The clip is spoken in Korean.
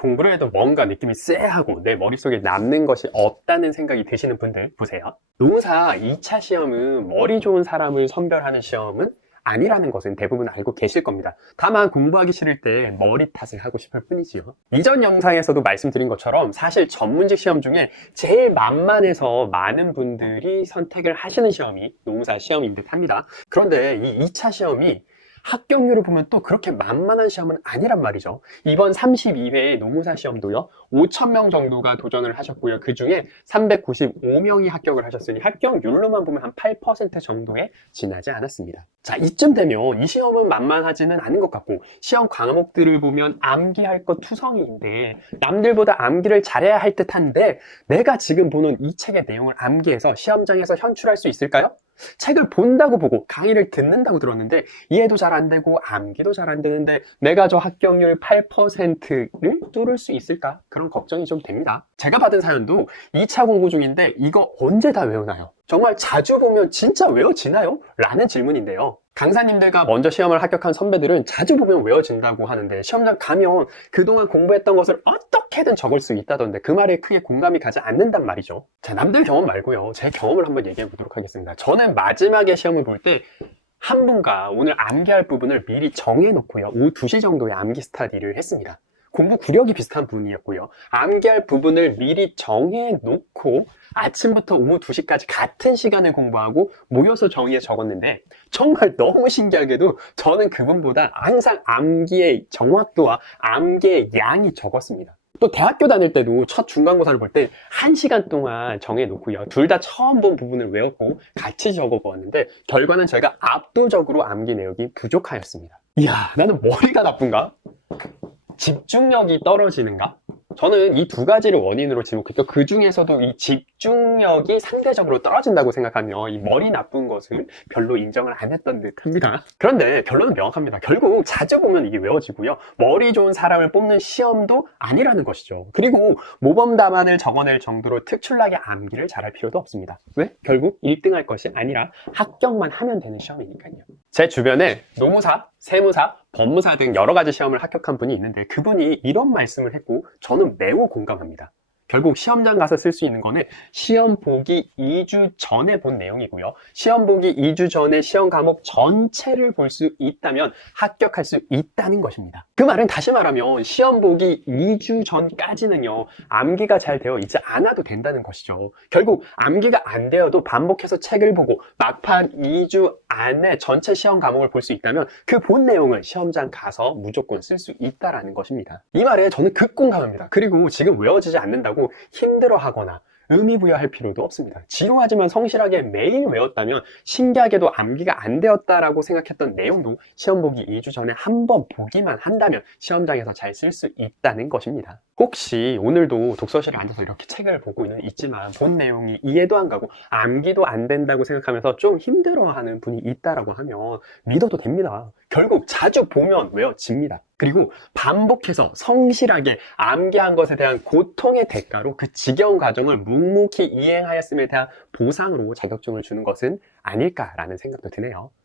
공부를 해도 뭔가 느낌이 쎄하고 내 머릿속에 남는 것이 없다는 생각이 드시는 분들 보세요. 노무사 2차 시험은 머리 좋은 사람을 선별하는 시험은 아니라는 것은 대부분 알고 계실 겁니다. 다만 공부하기 싫을 때 머리 탓을 하고 싶을 뿐이지요. 이전 영상에서도 말씀드린 것처럼 사실 전문직 시험 중에 제일 만만해서 많은 분들이 선택을 하시는 시험이 노무사 시험인 듯 합니다. 그런데 이 2차 시험이 합격률을 보면 또 그렇게 만만한 시험은 아니란 말이죠. 이번 32회 노무사 시험도요, 5,000명 정도가 도전을 하셨고요. 그 중에 395명이 합격을 하셨으니 합격률로만 보면 한 8% 정도에 지나지 않았습니다. 자, 이쯤 되면 이 시험은 만만하지는 않은 것 같고, 시험 과목들을 보면 암기할 것 투성이인데, 남들보다 암기를 잘해야 할 듯한데, 내가 지금 보는 이 책의 내용을 암기해서 시험장에서 현출할 수 있을까요? 책을 본다고 보고 강의를 듣는다고 들었는데 이해도 잘 안 되고 암기도 잘 안 되는데 내가 저 합격률 8%를 뚫을 수 있을까? 그런 걱정이 좀 됩니다. 제가 받은 사연도 2차 공부 중인데 이거 언제 다 외우나요? 정말 자주 보면 진짜 외워지나요? 라는 질문인데요. 강사님들과 먼저 시험을 합격한 선배들은 자주 보면 외워진다고 하는데 시험장 가면 그동안 공부했던 것을 어떻게든 적을 수 있다던데 그 말에 크게 공감이 가지 않는단 말이죠. 자, 남들 경험 말고요. 제 경험을 한번 얘기해 보도록 하겠습니다. 저는 마지막에 시험을 볼 때 한 분과 오늘 암기할 부분을 미리 정해놓고요. 오후 2시 정도에 암기 스터디를 했습니다. 공부 구력이 비슷한 분이었고요. 암기할 부분을 미리 정해놓고 아침부터 오후 2시까지 같은 시간을 공부하고 모여서 정의에 적었는데 정말 너무 신기하게도 저는 그분보다 항상 암기의 정확도와 암기의 양이 적었습니다. 또 대학교 다닐 때도 첫 중간고사를 볼 때 1시간 동안 정해놓고요. 둘 다 처음 본 부분을 외웠고 같이 적어보았는데 결과는 제가 압도적으로 암기 내역이 부족하였습니다. 이야, 나는 머리가 나쁜가? 집중력이 떨어지는가? 저는 이 두 가지를 원인으로 지목했고 그 중에서도 이 집중력이 상대적으로 떨어진다고 생각하며 이 머리 나쁜 것을 별로 인정을 안 했던 듯 합니다. 그런데 결론은 명확합니다. 결국 자주 보면 이게 외워지고요. 머리 좋은 사람을 뽑는 시험도 아니라는 것이죠. 그리고 모범 답안을 적어낼 정도로 특출나게 암기를 잘할 필요도 없습니다. 왜? 결국 1등 할 것이 아니라 합격만 하면 되는 시험이니까요. 제 주변에 노무사, 세무사, 법무사 등 여러 가지 시험을 합격한 분이 있는데 그분이 이런 말씀을 했고 저는 매우 공감합니다. 결국 시험장 가서 쓸 수 있는 거는 시험 보기 2주 전에 본 내용이고요. 시험 보기 2주 전에 시험 과목 전체를 볼 수 있다면 합격할 수 있다는 것입니다. 그 말은 다시 말하면 시험 보기 2주 전까지는요. 암기가 잘 되어 있지 않아도 된다는 것이죠. 결국 암기가 안 되어도 반복해서 책을 보고 막판 2주 안에 전체 시험 과목을 볼 수 있다면 그 본 내용을 시험장 가서 무조건 쓸 수 있다는 것입니다. 이 말에 저는 극공감합니다. 그리고 지금 외워지지 않는다고 힘들어하거나 의미부여할 필요도 없습니다. 지루하지만 성실하게 매일 외웠다면 신기하게도 암기가 안 되었다라고 생각했던 내용도 시험 보기 2주 전에 한 번 보기만 한다면 시험장에서 잘 쓸 수 있다는 것입니다. 혹시 오늘도 독서실에 앉아서 이렇게 책을 보고 있지만 본 내용이 이해도 안 가고 암기도 안 된다고 생각하면서 좀 힘들어하는 분이 있다라고 하면 믿어도 됩니다. 결국 자주 보면 외워집니다. 그리고 반복해서 성실하게 암기한 것에 대한 고통의 대가로 그 지겨운 과정을 묵묵히 이행하였음에 대한 보상으로 자격증을 주는 것은 아닐까라는 생각도 드네요.